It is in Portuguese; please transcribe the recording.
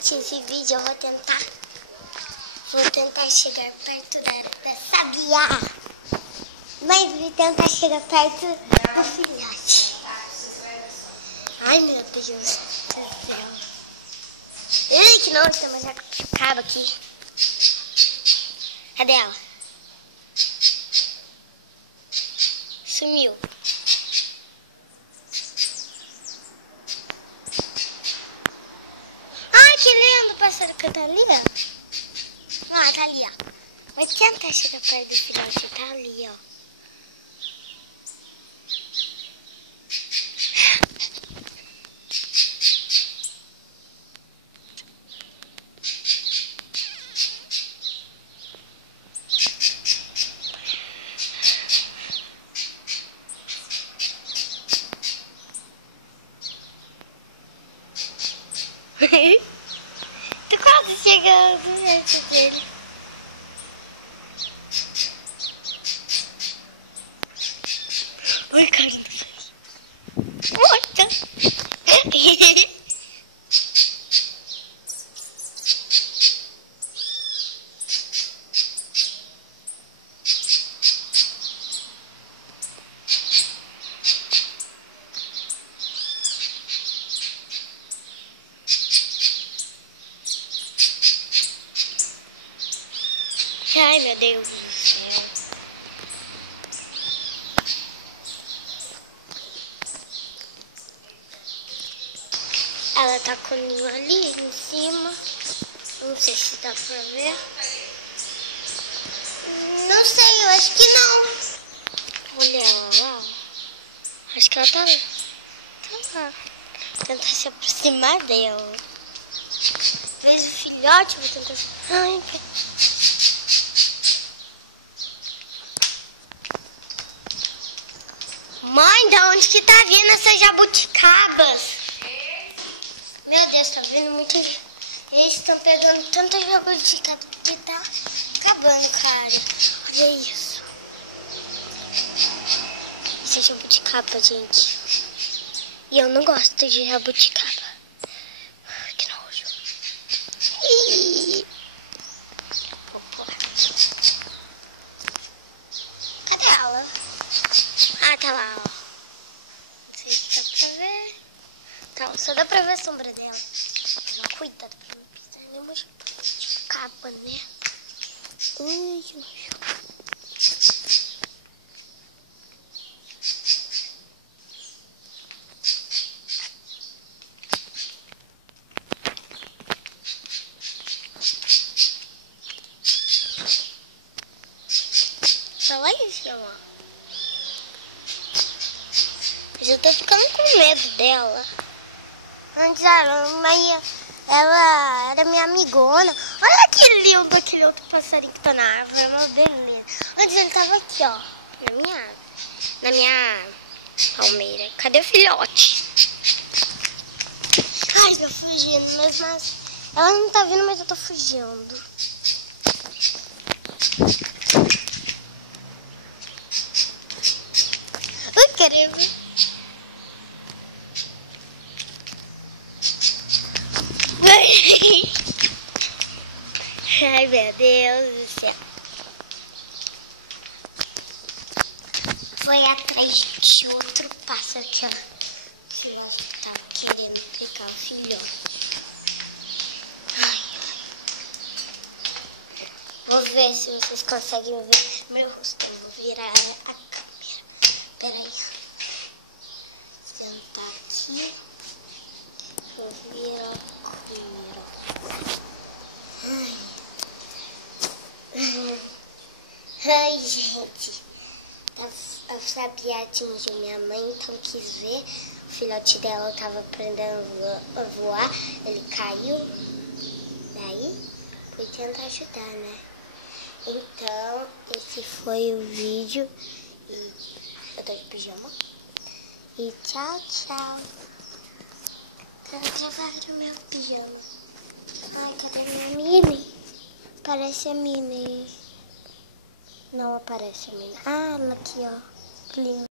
gente, esse vídeo eu vou tentar chegar perto da Sabia. Mas vou tentar chegar perto do filhote. Ai, meu Deus do céu. Ai, que nojo, tem uma jabuticaba aqui. Cadê ela? Sumiu. Ai, que lindo o pássaro que tá ali, ó. Ah, tá ali, ó. Vai tentar chegar perto do filhote, tá ali, ó. Tô quase chegando perto dele. Oi, cara. Morta. Ai, meu Deus do céu. Ela tá com ali em cima. Não sei se dá pra ver. Não sei, eu acho que não. Olha ela lá. Acho que ela tá lá. Tentar se aproximar dela. Vejo o filhote, vou tentar... Ai, mãe, da onde que tá vindo essas jabuticabas? Meu Deus, tá vindo muito... Eles estão pegando tanta jabuticaba que tá acabando, cara. Olha isso. Isso é jabuticaba, gente. E eu não gosto de jabuticaba. Que nojo. Cadê ela? Ah, tá lá, ó. Não sei se dá pra ver. Tá, só dá pra ver a sombra dela. Cuidado pra não pisar nenhuma jabuticaba, né? Ai, que nojo. Tá lá em cima. Eu já tô ficando com medo dela. Antes ela era minha amigona. Olha que lindo aquele outro passarinho que tá na árvore. É uma beleza. Antes ele tava aqui, ó. Na minha palmeira. Cadê o filhote? Ai, tô fugindo. Mas ela não tá vindo, mas eu tô fugindo. Ui, caramba. Ai, meu Deus do céu. Foi atrás de outro pássaro aqui, ó. O filhote tava querendo pegar o filhote. Ai, ai. Vou ver se vocês conseguem ver meu rosto. Eu vou virar a câmera. Pera aí. Sentar aqui. Vou virar a câmera. Ai, gente. A Sabia atingiu minha mãe, então quis ver. O filhote dela tava aprendendo a voar. Ele caiu. Daí, fui tentar ajudar, né? Então, esse foi o vídeo. E eu tô de pijama. E tchau, tchau. Quero gravar o meu pijama. Ai, cadê minha Minnie? Parece a Minnie. Não aparece a Minnie. Ah, ela aqui, ó. Que lindo.